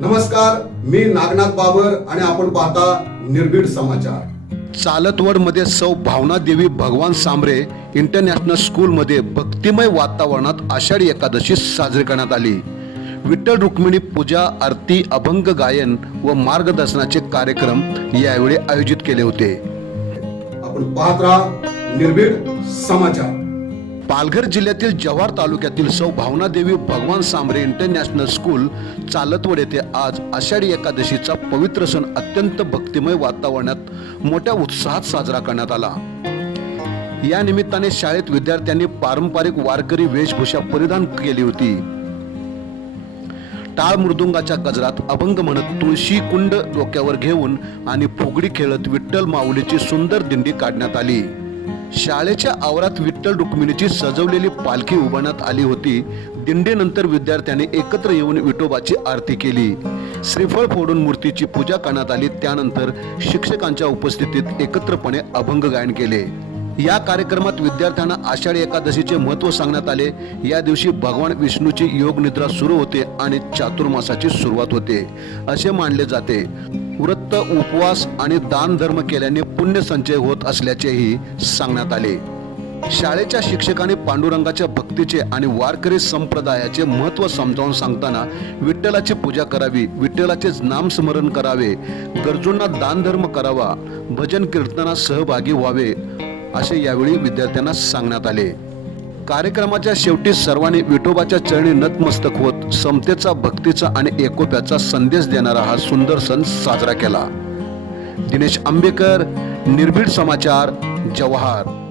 नमस्कार मी नागनाथ बाबर आणि आपण पाहता निर्भीड समाचार. चालतवडमध्ये सौ भावना देवी भगवान सांबरे इंटरनॅशनल स्कूलमध्ये भक्तिमय वातावरणात आषाढी एकादशी साजरी करण्यात आली. विठ्ठल रुक्मिणी पूजा आरती अभंग गायन व मार्गदर्शनाचे कार्यक्रम यावेळी आयोजित केले होते. आपण पाहत राहा निर्भीड समाचार. पालघर जिल्ह्यातील जव्हार तालुक्यातील सौ भावनादेवी भगवान सांबरे इंटरनॅशनल स्कूल चालतवड येथे आज आषाढी एकादशीचा पवित्र सण अत्यंत भक्तिमय वातावरणात मोठ्या उत्साहात साजरा करण्यात आला. या निमित्ताने शाळेत विद्यार्थ्यांनी पारंपरिक वारकरी वेशभूषा परिधान केली होती. टाळ मृदुंगाच्या गजरात अभंग म्हणत तुळशी कुंड डोक्यावर घेऊन आणि फुगडी खेळत विठ्ठल माऊलीची सुंदर दिंडी काढण्यात आली. शाळेच्या आवारात विठ्ठल रुक्मिणीची सजवलेली पालखी उभारण्यात आली होती. दिंडीनंतर विद्यार्थ्यांनी एकत्र येऊन विठोबाची आरती केली. श्रीफळ फोडून मूर्तीची पूजा करण्यात आली. त्यानंतर शिक्षकांच्या उपस्थितीत एकत्रपणे अभंग गायन केले. या कार्यक्रमात विद्यार्थ्यांना आषाढी एकादशीचे महत्त्व सांगण्यात आले. या दिवशी भगवान विष्णूची योग निद्रा सुरू होते आणि चातुर्मासाची सुरुवात होते असे मानले जाते. व्रत उपवास आणि दान धर्म केल्याने पुण्य संचय होत असल्याचेही सांगण्यात आले. शाळेच्या शिक्षकाने पांडुरंगाच्या भक्तीचे आणि वारकरी संप्रदायाचे महत्त्व समजावून सांगताना विठ्ठलाची पूजा करावी विठ्ठलाचे नामस्मरण करावे गरजूंना दानधर्म करावा भजन कीर्तनात सहभागी व्हावे असे यावेळी विद्यार्थ्यांना सांगण्यात आले. कार्यक्रमाच्या शेवटी सर्वांनी विठोबाच्या चरणी नतमस्तक होत समतेचा भक्तीचा आणि एकोप्याचा संदेश देणारा हा सुंदर सण साजरा केला. दिनेश आंबेकर निर्भीड समाचार जवाहर.